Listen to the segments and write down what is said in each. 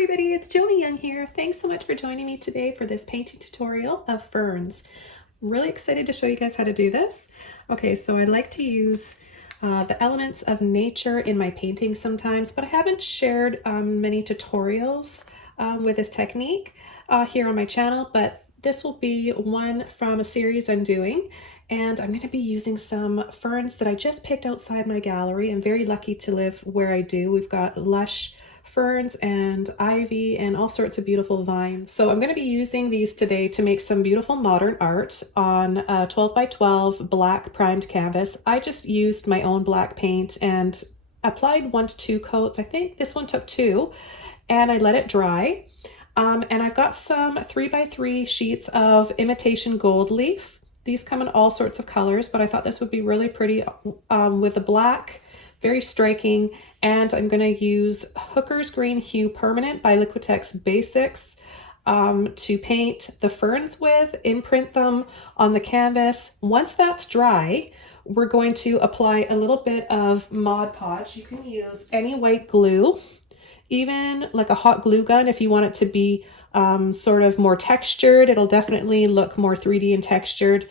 everybody, it's Joni Young here. Thanks so much for joining me today for this painting tutorial of ferns. I'm really excited to show you guys how to do this. Okay, so I like to use the elements of nature in my paintings sometimes, but I haven't shared many tutorials with this technique here on my channel, but this will be one from a series I'm doing. And I'm going to be using some ferns that I just picked outside my gallery. I'm very lucky to live where I do. We've got lush ferns and ivy and all sorts of beautiful vines. So I'm going to be using these today to make some beautiful modern art on a 12 by 12 black primed canvas. I just used my own black paint and applied 1 to 2 coats. I think this one took 2, and I let it dry. And I've got some 3 by 3 sheets of imitation gold leaf. These come in all sorts of colors, but I thought this would be really pretty with the black, very striking. And I'm going to use Hooker's Green Hue Permanent by Liquitex Basics to paint the ferns with, imprint them on the canvas. Once that's dry, we're going to apply a little bit of Mod Podge. You can use any white glue, even like a hot glue gun if you want it to be sort of more textured. It'll definitely look more 3D and textured.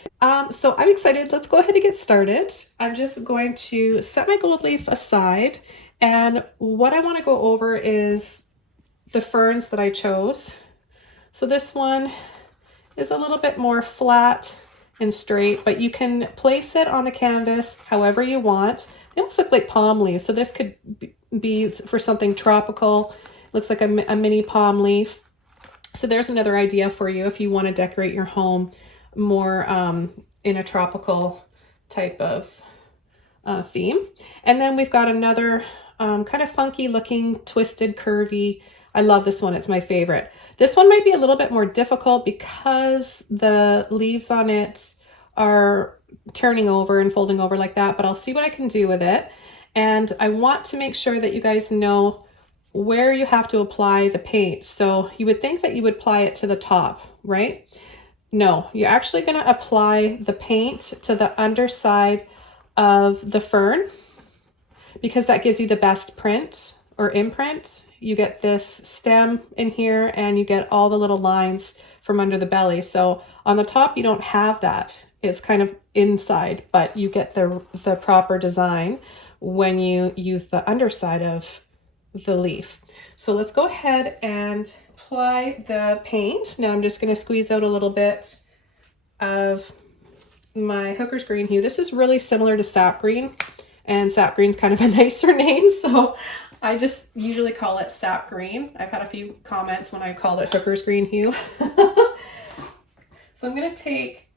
So I'm excited. Let's go ahead and get started. I'm just going to set my gold leaf aside, and what I want to go over is the ferns that I chose. So this one is a little bit more flat and straight, but you can place it on the canvas however you want. They almost look like palm leaves, so this could be for something tropical. Looks like a mini palm leaf. So there's another idea for you if you want to decorate your home more in a tropical type of theme. And then we've got another kind of funky looking, twisted, curvy. I love this one. It's my favorite. This one might be a little bit more difficult because the leaves on it are turning over and folding over like that, but I'll see what I can do with it. And I want to make sure that you guys know where you have to apply the paint. So you would think that you would apply it to the top, right? No, you're actually going to apply the paint to the underside of the fern because that gives you the best print or imprint. You get this stem in here and you get all the little lines from under the belly. So on the top, you don't have that. It's kind of inside, but you get the proper design when you use the underside of the leaf. So let's go ahead and apply the paint. Now I'm just going to squeeze out a little bit of my Hooker's Green Hue. This is really similar to sap green, and sap green's kind of a nicer name, so I just usually call it sap green. I've had a few comments when I called it Hooker's Green Hue. So I'm going to take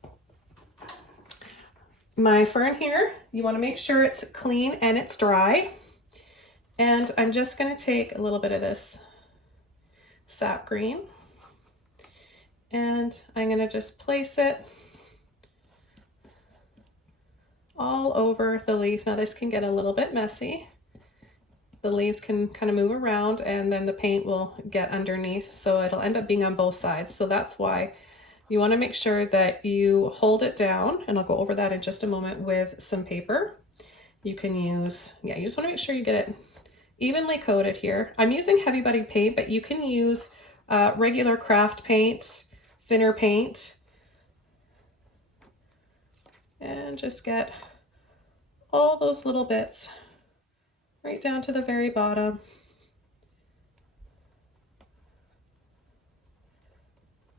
my fern here. You want to make sure it's clean and it's dry. And I'm just going to take a little bit of this sap green, and I'm going to just place it all over the leaf. Now this can get a little bit messy. The leaves can kind of move around and then the paint will get underneath, so it'll end up being on both sides. So that's why you want to make sure that you hold it down, and I'll go over that in just a moment with some paper. You can use, you just want to make sure you get it evenly coated here. I'm using heavy body paint, but you can use regular craft paint, thinner paint, and just get all those little bits right down to the very bottom.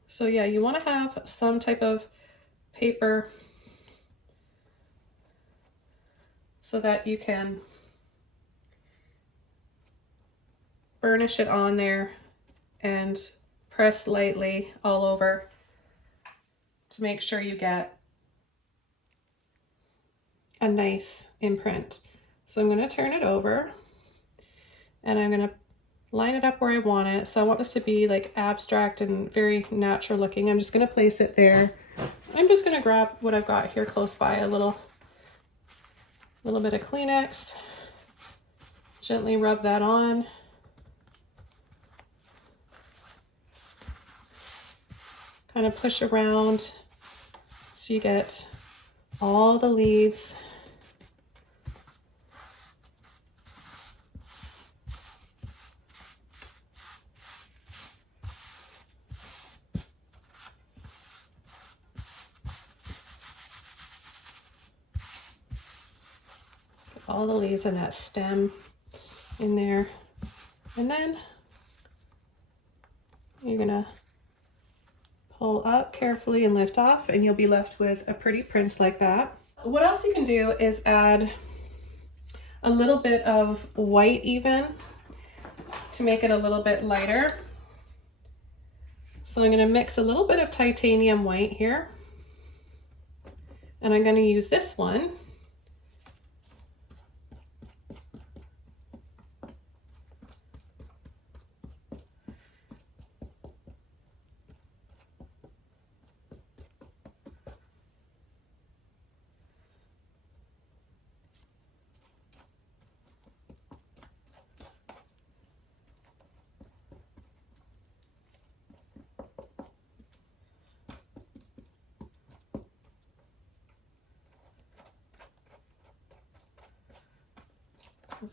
So yeah, you want to have some type of paper so that you can burnish it on there and press lightly all over to make sure you get a nice imprint. So I'm going to turn it over and I'm going to line it up where I want it. So I want this to be like abstract and very natural looking. I'm just going to place it there. I'm just going to grab what I've got here close by, a little bit of Kleenex, gently rub that on. Kind of push around so you get all the leaves. all the leaves and that stem in there. And then you're gonna pull up carefully and lift off, and you'll be left with a pretty print like that. What else you can do is add a little bit of white even to make it a little bit lighter. So I'm going to mix a little bit of titanium white here, and I'm going to use this one.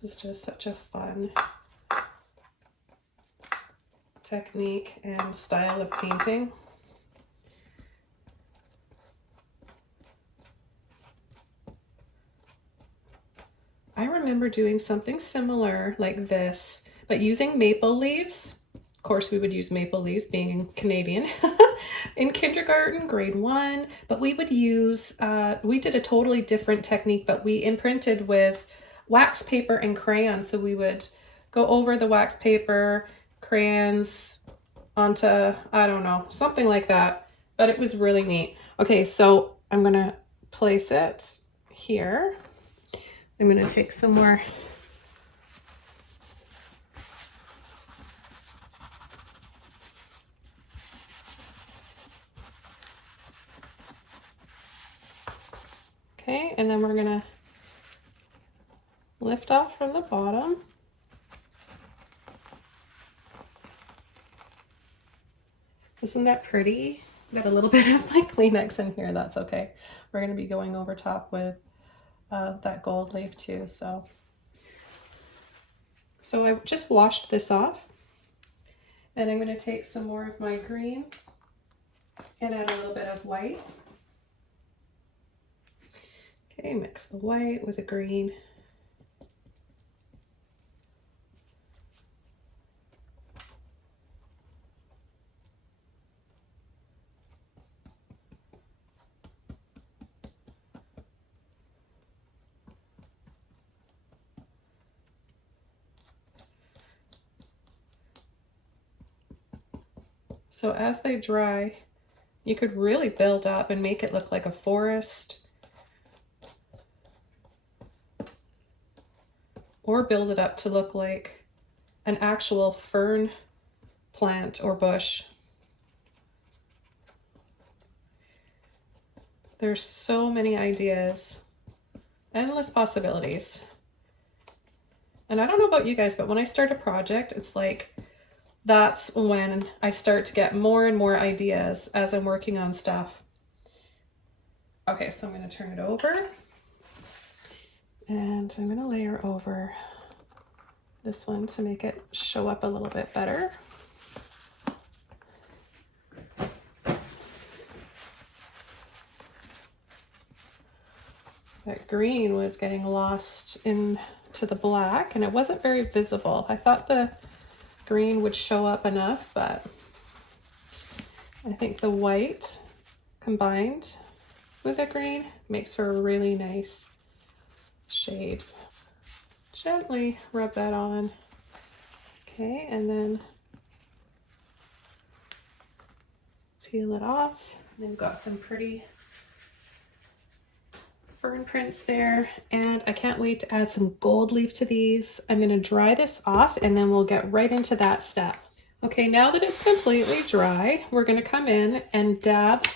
This is just such a fun technique and style of painting. I remember doing something similar like this, but using maple leaves. Of course, we would use maple leaves being Canadian in kindergarten, grade 1, but we would use, we did a totally different technique, but we imprinted with wax paper and crayons. So we would go over the wax paper, crayons onto, I don't know, something like that, but it was really neat. Okay, so I'm gonna place it here. I'm gonna take some more okay, and then we're gonna lift off from the bottom. Isn't that pretty? Got a little bit of my Kleenex in here, that's okay. We're gonna be going over top with that gold leaf too, so I just washed this off, and I'm gonna take some more of my green and add a little bit of white. Okay, mix the white with the green. So as they dry, you could really build up and make it look like a forest, or build it up to look like an actual fern plant or bush. There's so many ideas, endless possibilities. And I don't know about you guys, but when I start a project, it's like, that's when I start to get more and more ideas as I'm working on stuff. Okay, so I'm going to turn it over, and I'm going to layer over this one to make it show up a little bit better. That green was getting lost into the black, and it wasn't very visible. I thought the green would show up enough, but I think the white combined with the green makes for a really nice shade. Gently rub that on. Okay, and then peel it off. And then we've got some pretty fern prints there, and I can't wait to add some gold leaf to these. I'm going to dry this off, and then we'll get right into that step. Okay, now that it's completely dry, we're going to come in and dab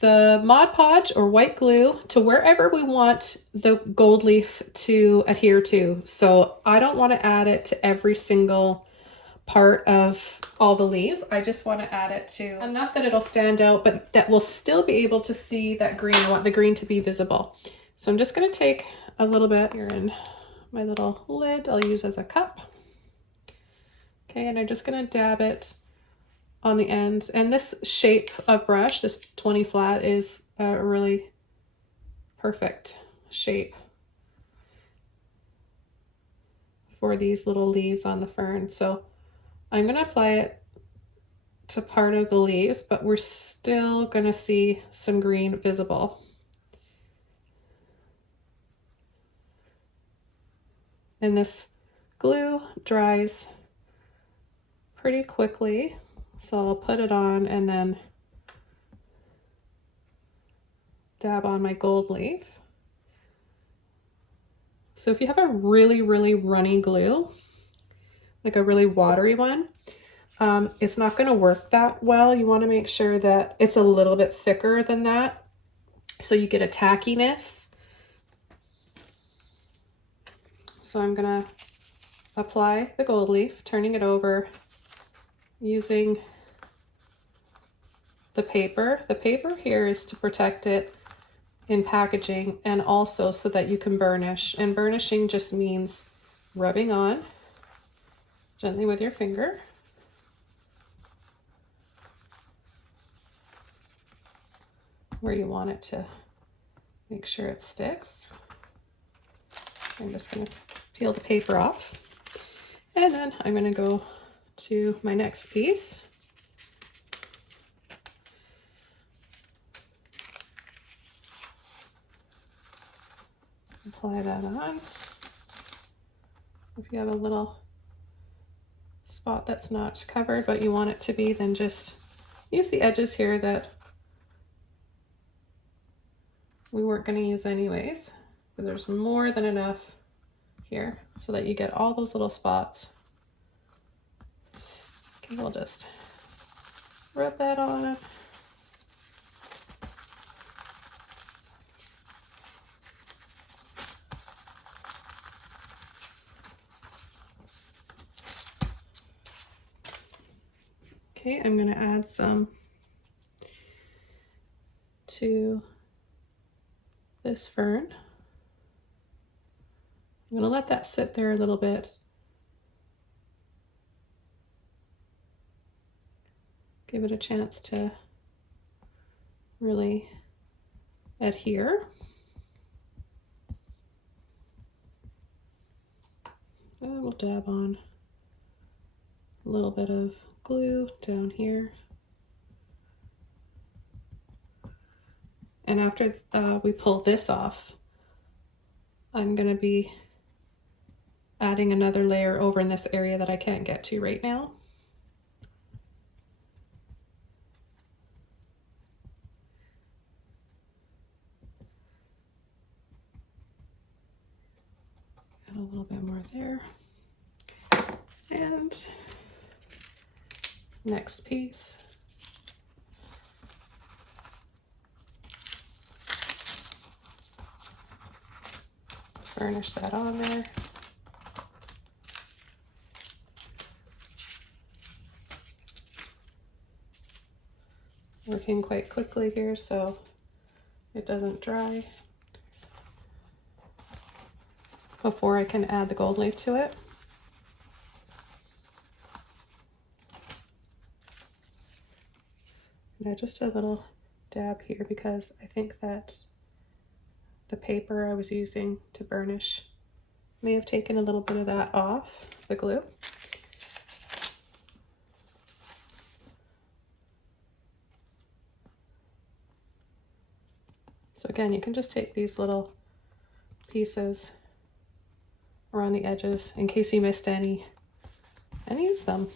the Mod Podge or white glue to wherever we want the gold leaf to adhere to. So I don't want to add it to every single part of all the leaves. I just want to add it to enough that it'll stand out, but that we'll still be able to see that green. I want the green to be visible. So I'm just going to take a little bit here in my little lid I'll use as a cup. Okay, and I'm just going to dab it on the end. And this shape of brush, this 20 flat, is a really perfect shape. for these little leaves on the fern. So I'm going to apply it to part of the leaves, but we're still going to see some green visible. And this glue dries pretty quickly, so I'll put it on and then dab on my gold leaf. So if you have a really, really runny glue, like a really watery one, it's not going to work that well. You want to make sure that it's a little bit thicker than that, so you get a tackiness. So I'm going to apply the gold leaf, turning it over, using the paper. The paper here is to protect it in packaging and also so that you can burnish. And burnishing just means rubbing on gently with your finger. Where you want it to make sure it sticks. I'm just going to peel the paper off. And then I'm going to go to my next piece. Apply that on. If you have a little spot that's not covered but you want it to be, then just use the edges here that we weren't going to use anyways, because there's more than enough here so that you get all those little spots. Okay, we'll just rub that on. Okay, I'm going to add some to this fern. I'm going to let that sit there a little bit. Give it a chance to really adhere. And we'll dab on a little bit of glue down here. And after we pull this off, I'm going to be adding another layer over in this area that I can't get to right now. Add a little bit more there. And next piece. Burnish that on there. Working quite quickly here so it doesn't dry before I can add the gold leaf to it. And just a little dab here because I think that the paper I was using to burnish may have taken a little bit of that off the glue. So again, you can just take these little pieces around the edges in case you missed any and use them.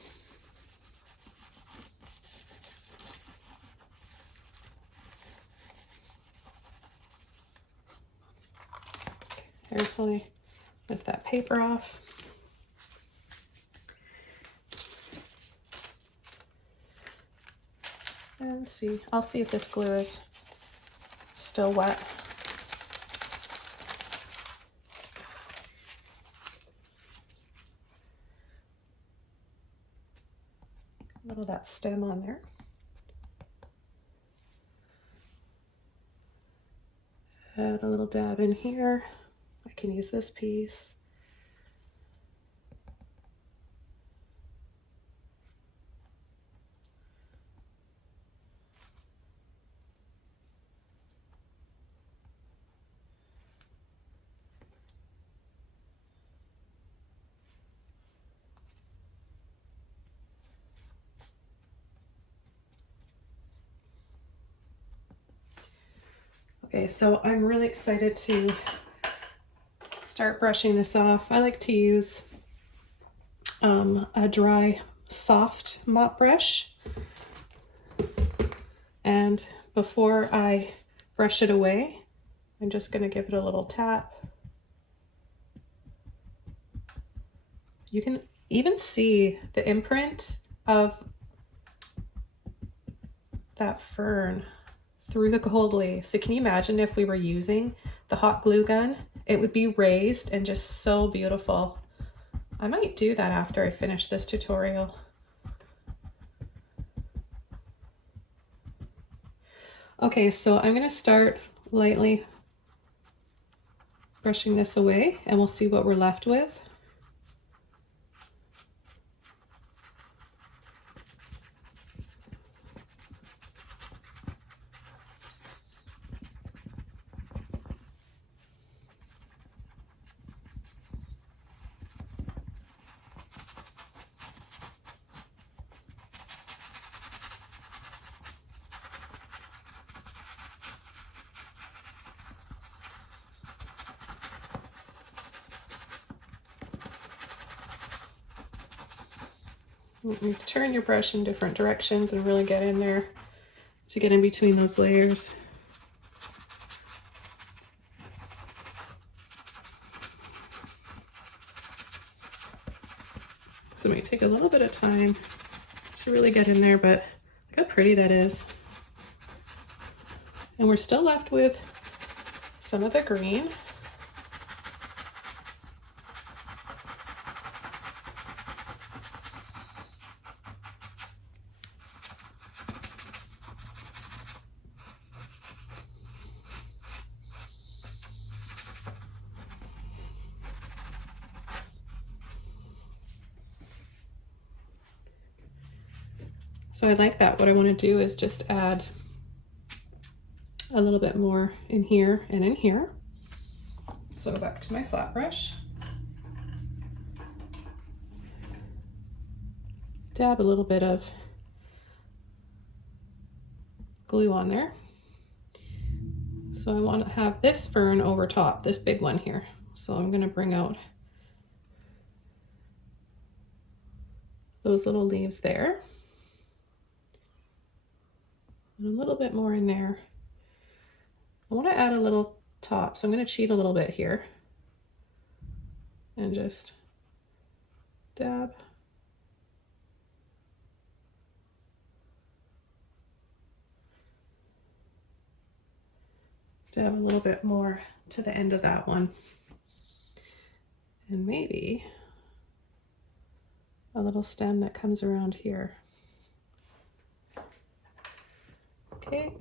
Carefully lift that paper off. And see, I'll see if this glue is still wet. A little of that stem on there. Add a little dab in here. I can use this piece. Okay, so I'm really excited to start brushing this off. I like to use a dry, soft mop brush. And before I brush it away, I'm just going to give it a little tap. You can even see the imprint of that fern through the gold leaf. So can you imagine if we were using the hot glue gun? It would be raised and just so beautiful. I might do that after I finish this tutorial. Okay, so I'm going to start lightly brushing this away and we'll see what we're left with. You turn your brush in different directions and really get in there to get in between those layers. So it might take a little bit of time to really get in there, but look how pretty that is. And we're still left with some of the green. So I like that. What I want to do is just add a little bit more in here and in here. So back to my flat brush. Dab a little bit of glue on there. So I want to have this fern over top, this big one here. So I'm going to bring out those little leaves there. And a little bit more in there. I want to add a little top, so I'm going to cheat a little bit here. And just dab. Dab a little bit more to the end of that one. And maybe a little stem that comes around here. Okay.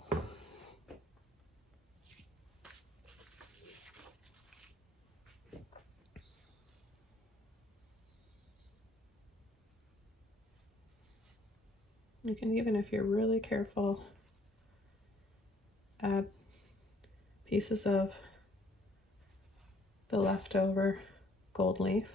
You can, even if you're really careful, add pieces of the leftover gold leaf.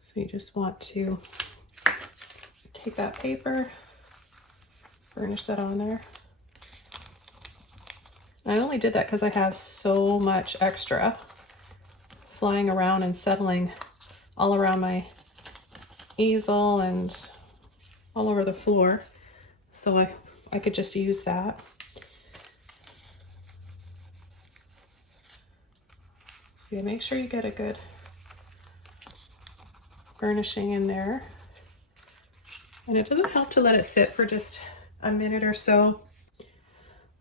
So you just want to take that paper, burnish that on there. I only did that because I have so much extra flying around and settling all around my easel and all over the floor. So I could just use that. So you make sure you get a good burnishing in there. And it doesn't help to let it sit for just a minute or so.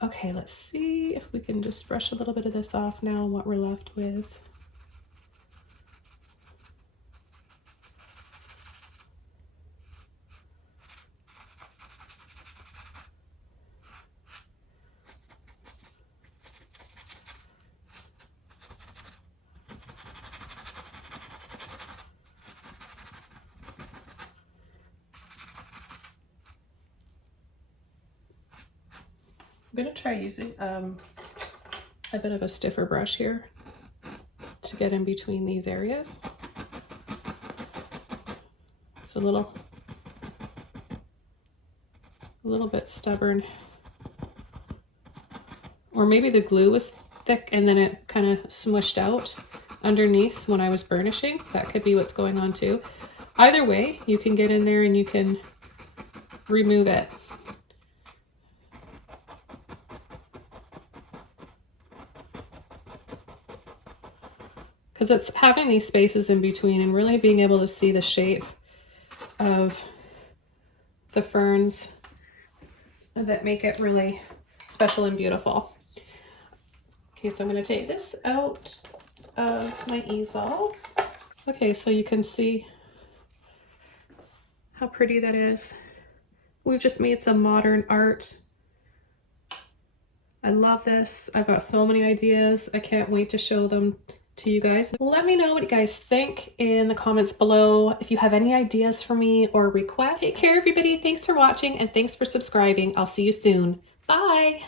Okay, let's see if we can just brush a little bit of this off now and what we're left with. I'm going to try using a bit of a stiffer brush here to get in between these areas. It's a little bit stubborn. Or maybe the glue was thick and then it kind of smushed out underneath when I was burnishing. That could be what's going on too. Either way, you can get in there and you can remove it. Because it's having these spaces in between and really being able to see the shape of the ferns that make it really special and beautiful. Okay, so I'm going to take this out of my easel. Okay, so you can see how pretty that is. We've just made some modern art. I love this. I've got so many ideas. I can't wait to show them to you guys. Let me know what you guys think in the comments below. If you have any ideas for me or requests. Take care, everybody. Thanks for watching and thanks for subscribing. I'll see you soon. Bye.